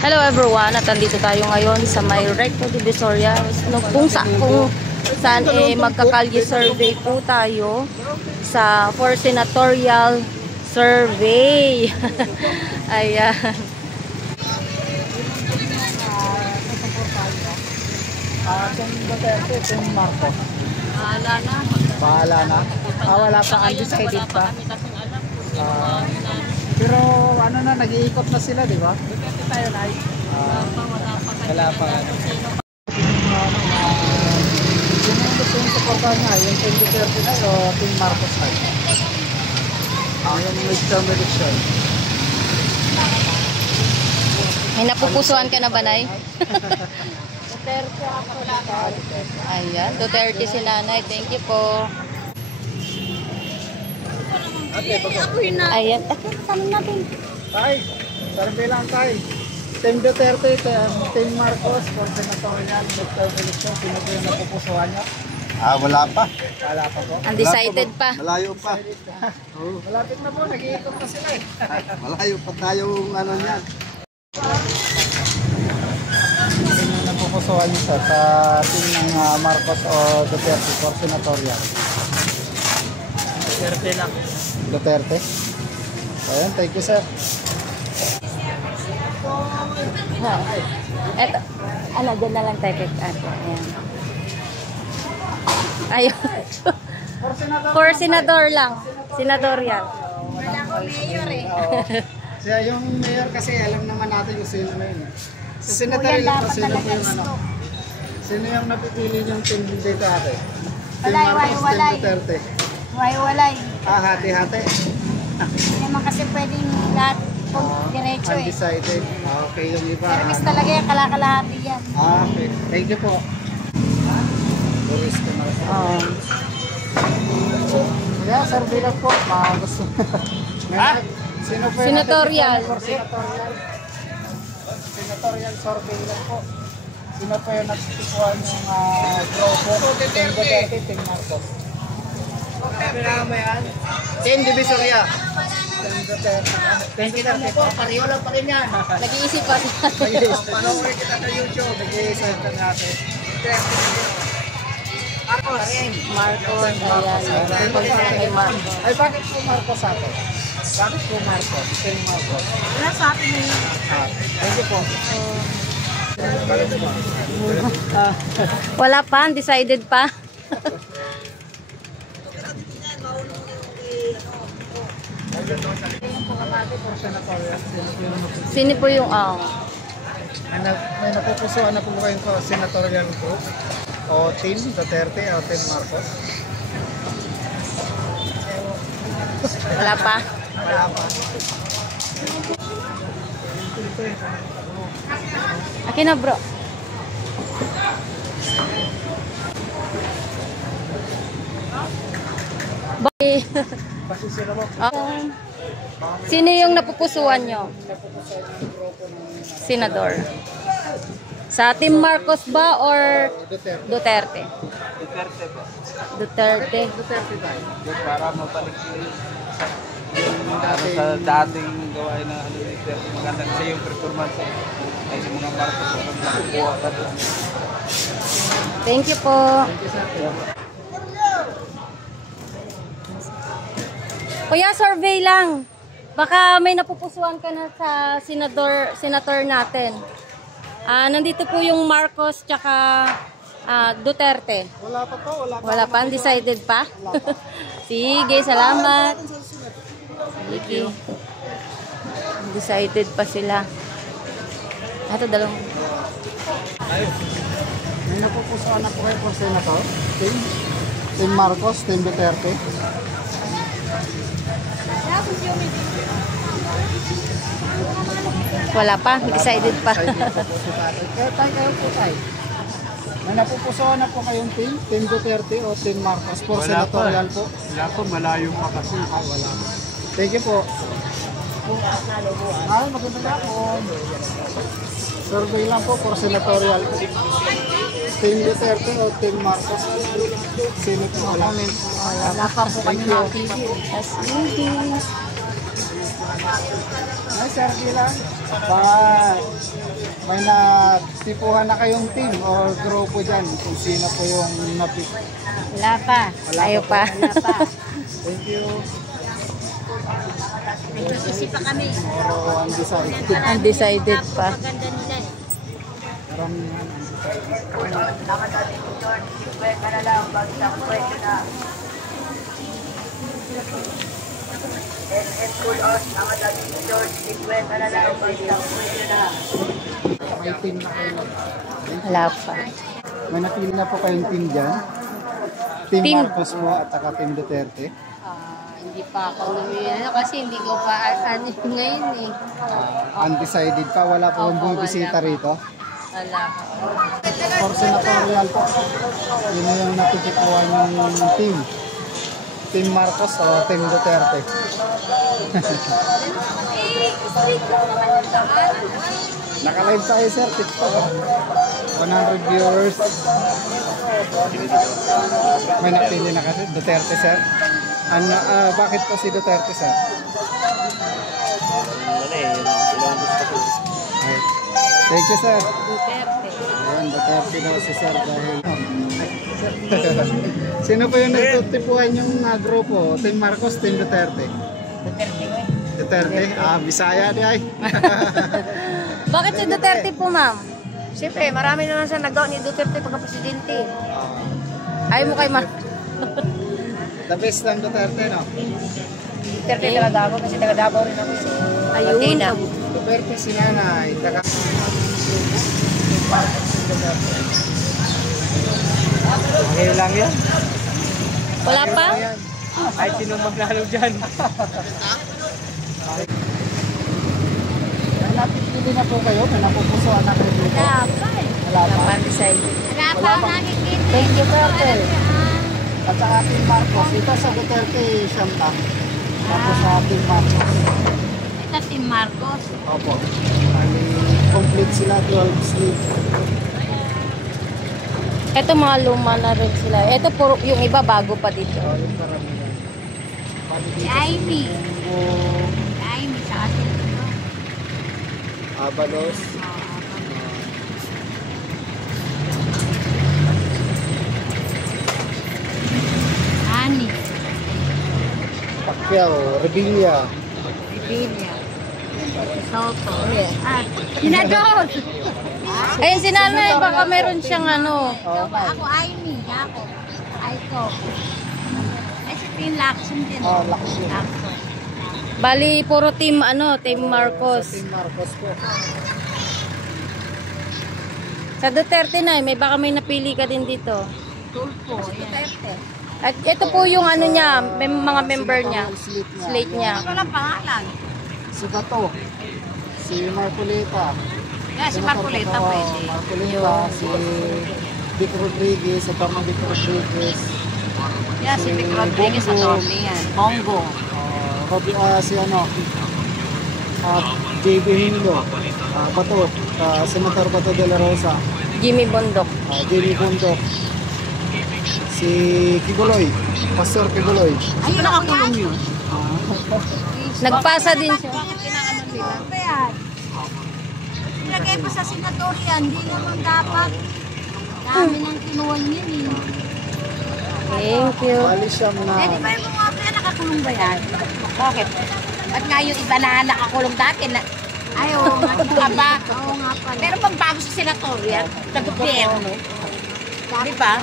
Hello everyone, at andito tayo ngayon sa may Recto Divisoria kung saan magkakalye survey po tayo for senatorial survey. Ayan. Kung Duterte, kung Marcos. Bahala na. Wala pa, undecided pa. Pero ano na, nag-iikot na sila, di ba? Duterte tayo na. Wala pa. Yun yung gusto yung supportan nga, yung Team Duterte na o Team Marcos na. Yung midterm election. May napupusuan ka na ba, Nay? Duterte ako lang. Ayan, Duterte si Nanay. Thank you po. Ayan, tanong natin. Tay, survey lang tay. Team Duterte, Team Marcos, kung senatorial, midterm election, sino po yung napupusuan niya? Wala pa. Wala pa po. Undecided pa. Malayo pa. Malapit na po, nag-iikot na sila eh. Malayo pa tayong ano niyan. Sino napupusuan niyo sa team ng Marcos o Duterte for senatorial? Duterte lang. Duterte? Ayan, thank you sir. Eto, dyan na lang tayo kay Ate. Ayan. Ayun. For senador lang. Senatorial. Wala ko mayor eh. Siya yung mayor kasi alam naman natin kung sino na yun. Sa senatorial po, sino po yung ano? Sino yung napipili yung team dito ate? Team Marcos, Team Duterte. Walay. Hati-hati. Hindi naman kasi pwedeng lahat diretso eh. Undecided. Okay, yung iba. Service talaga yan, kalakalahati yan. Okay, thank you po. Boris ka na. Kaya, sir, bilang po. Gusto. Sino po yung Senatorial. Senatorial. Senatorial survey lang po. Sino po yung nagtitipuan yung grupo? Team Duterte, Team Marcos. Team Divisoria. Team Duterte. Thank you po. Pareho lang pa rin yan. Nag-iisip pa siya. Panoorin kita sa YouTube. Nag-iisip ka natin. Marcos. Ayan. Ay, bakit po Marcos ate? Bakit po Marcos? Team Marcos. Wala sa atin na yun. Thank you po. Wala pa, undecided pa. Sino po yung May napupusuan na po kayo sa senatorial group? O Team Duterte o Team Marcos? Wala pa. Wala pa. Akin na bro. Bye. Sino yung napupusuan nyo? Senador. Sa Team Marcos ba or Duterte? Duterte po. Duterte. Duterte tayo. Para mabalik sa dating gawain na Duterte. Maganda kasi yung performance ay sa mga Marcos. Nakukuha ka doon. Thank you po. Kuya, survey lang. Baka may napupusuan ka na sa senator natin. Nandito po yung Marcos tsaka Duterte. Wala pa po. Wala pa, undecided pa? Sige, salamat. Sige. Undecided pa sila. Ito, dalawang. May napupusuan na po kayo for senator? Team Marcos, Team Duterte? Wala pa, undecided pa. Kaya kayo po tayo. May napupusuan na po kayong Team Duterte o Team Marcos for senatorial po? Wala po, malayo pa kasi. Wala. Thank you po. Maganda po. Survey lang po for senatorial po. Team Duterte o Team Marcos? Sino po wala? Wala pa po kami napili. SED. Ay, survey lang. Bye. may natipuhan na kayong team or grupo dyan kung sino po yung napip? Wala pa. Ayaw pa. Wala pa. Thank you. Nag-isip pa kami. Or undecided. Undecided pa. Maganda nila eh. Maraming may team na kayo. Wala pa. May napili na po kayong team dyan. Team Team- Marcos po at saka Team Duterte. Hindi pa ako namiyano kasi hindi ko pa ano ngayon eh. Undecided pa. Wala po yung bumibisita rito. Wala pa. For senatorial po. Yun na yung napipikuhan yung team. Team Marcos o Team Duterte. Naka-live tayo sir, TikTok. 100 viewers. May napili na kasi, Duterte sir. Ano, bakit po si Duterte sir? Ay, thank you sir. Ayan, Duterte daw si sir dahil... Sino po yung nagtutipuan yung grupo? Team Marcos, Team Duterte? Duterte? Bisaya di ay. Bakit si Duterte po, ma'am? Siyempre, marami naman sa nagawa ni Duterte pagka-presidente. Ayaw mo kay The best lang Duterte, no? Duterte taga Davao kasi taga Davao rin ako. Ayun. Duterte si nanay. Okay lang yan. Wala pa? Kahit sinong maglalo dyan. May napipili na po kayo? May napupusuan na kayo dito? Wala pa eh. Wala pa? Undecided. Wala pa ako nakikita. Thank you, Duterte. At sa ating Marcos. Ito sa Duterte, Shanta. Tapos sa ating Marcos. Ito si Marcos. Opo. Complete sila 12 sleep. Ito mga luma na rin sila. Ito puro, yung iba bago pa dito. Yung karamihan. Si Amy. O Si Amy sa atin. Abalos. Ani. Pacquiao. Revilla. Bibilia. Soto. At Senador. Ayun si nanay, baka meron siyang ano. Ako Amy. Ako. Aiko. Ay si Pin Lacson din. Lacson. Lacson. Bali, puro team Team Marcos. Team Marcos po. Sa Duterte na, may baka may napili ka din dito. Tulpo. Duterte. At ito po yung ano niya, mga member niya. Slate niya. Walang pangalan. Si Bato. Si Marcoleta. Yeah, si Marcoleta pwede. Marcoleta. Si Vic Rodriguez. Si Parma Vic Rodriguez. Yeah, si Vic Rodriguez sa Torne yan. Bongo. Si ano, JB Hilo, Bato, Senator Bato de la Rosa, Jimmy Bondok. Jimmy Bundok, si Kibuloy, Pastor Kibuloy. Ayun, nakakulong yun. Nagpasa din siya. Bakit kinaano nila? Ilagay pa sa senador yan, hindi naman dapat. Dami nang kinuha niya eh. Thank you. Bali siyang na, Eh, di ba yung mga kaya nakakulong ba yan? Bakit? Ba't nga yung iba na nakakulong dati na... Ay, oo nga. Ka ba? Oo nga pala. Pero pag bago sa senatorial, nag-gobyerno. Di ba?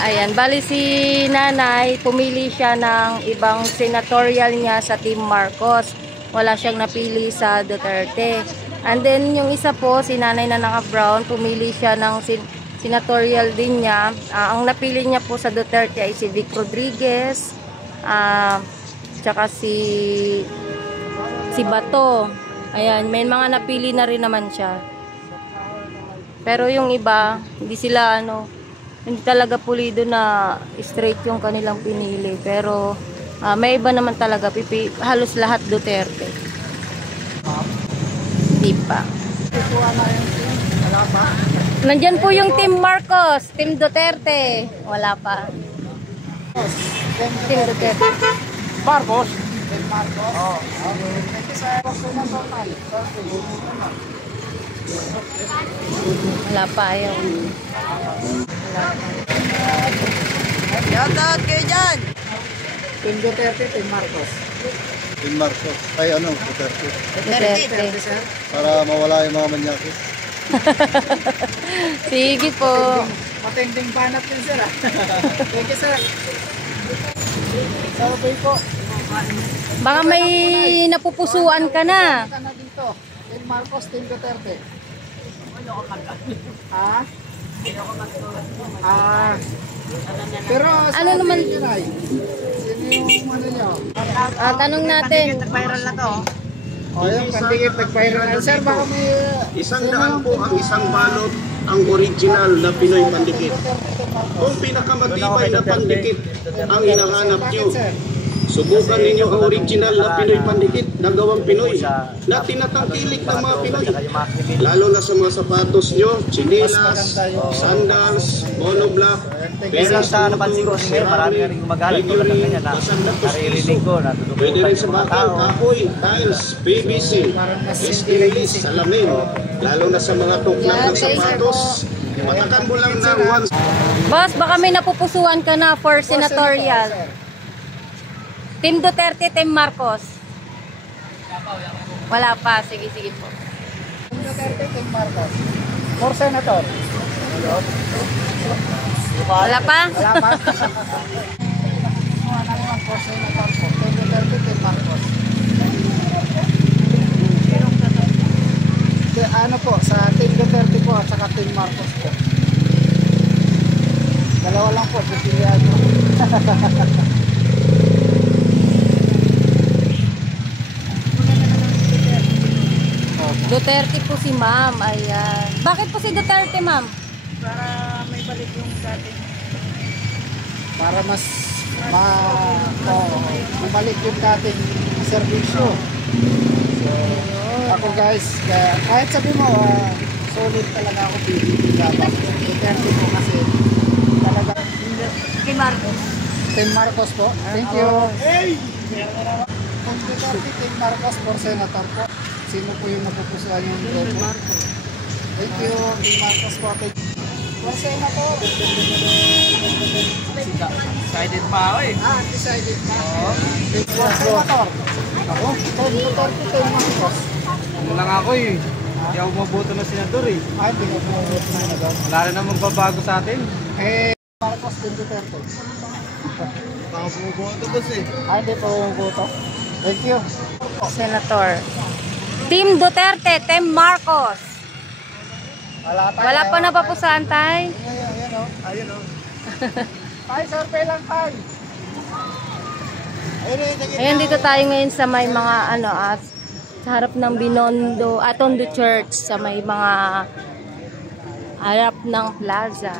Ayan, bali si nanay, pumili siya ng ibang senatorial niya sa Team Marcos. Wala siyang napili sa Duterte. And then yung isa po, si nanay na naka-brown, pumili siya ng senatorial din niya. Ang napili niya po sa Duterte ay si Vic Rodriguez, tsaka si Bato. Ayan, may mga napili na rin naman siya. Pero yung iba, hindi sila hindi talaga pulido na straight yung kanilang pinili. Pero may iba naman talaga, halos lahat Duterte. Hindi pa. wala pa. Nandyan po yung Team Marcos, Team Duterte. Wala pa. Team Duterte. Marcos, Tim Marcos. Thank you sir. Senator Tay. Wala pa ayaw. Shoutout kayo dyan! Tim Duterte, Tim Marcos. Tim Marcos. Ay ano, Duterte. Duterte. Sir. Para mawala yung mga manyakis. Sige po. Matinding banat yun sir. Thank you sir. Survey po. Baka may napupusuan ka na. Ka na dito. Tim Marcos, Tim Duterte. Ah? Ah. Pero Ano naman? Sino yung ano nyo? Tanong natin. Viral na to. O yung pandikit nag-viral. Sir, baka may... Isang daan po ang isang balot ang original na Pinoy pandikit. Kung pinakamatibay na pandikit ang hinahanap nyo, subukan ninyo ang original na Pinoy pandikit na gawang Pinoy na tinatangkilik ng mga Pinoy. Lalo na sa mga sapatos nyo, chinelas, sandals, monoblock, Kaya lang sa napansin ko kasi ngayon, marami na rin gumagalat. Tulad ng ganyan na naririnig ko, pwede natutukutan rin yung sa mga bakal, tao. kahoy, tiles, PVC, stainless, salamin. Lalo na sa mga tuklas ng sapatos, patakan mo lang ng once. Boss, baka may napupusuan ka na for senatorial. Team Duterte, Team Marcos. Wala pa. Sige, sige po. Tim Duterte, Tim Marcos. For Senator. Wala pa? Wala pa? Ano naman for Senator po? Tim Duterte, Tim Marcos. Ano po, sa Tim Duterte po at saka Tim Marcos po. Dalawa lang po, pipilihan po. Duterte po si ma'am. Ayan. Bakit po si Duterte, ma'am? Para may balik yung dati. Para mas mabalik yung dating servisyo. So, ako guys, kahit sabi mo, solid talaga ako PDP laban. Duterte po kasi talaga. Kay Marcos. Tim Marcos po. Thank you. Kung Duterte, Tim Marcos for Senator po. Sino po yung napupusuan yung Tim Marcos? Thank you. Tim Marcos po. For Senator. Excited pa ako eh. Decided na. For Senator. Ako, Tim Duterte, Tim Marcos. Ano lang ako eh. Hindi ako maboto na senador eh. Ay, pinag-vote na na daw. Wala na namang babago sa atin. Marcos, Tim Duterte. Baka bumuboto boss eh. Ay, hindi po bumoto. Thank you. Senator. Team Duterte, Team Marcos. Wala pa napapusuan, tay? Ayan o. Ayun o. Tay, survey lang tay. Ayan, dito tayo ngayon sa may mga at sa harap ng Binondo, Tondo Church, sa may mga harap ng plaza.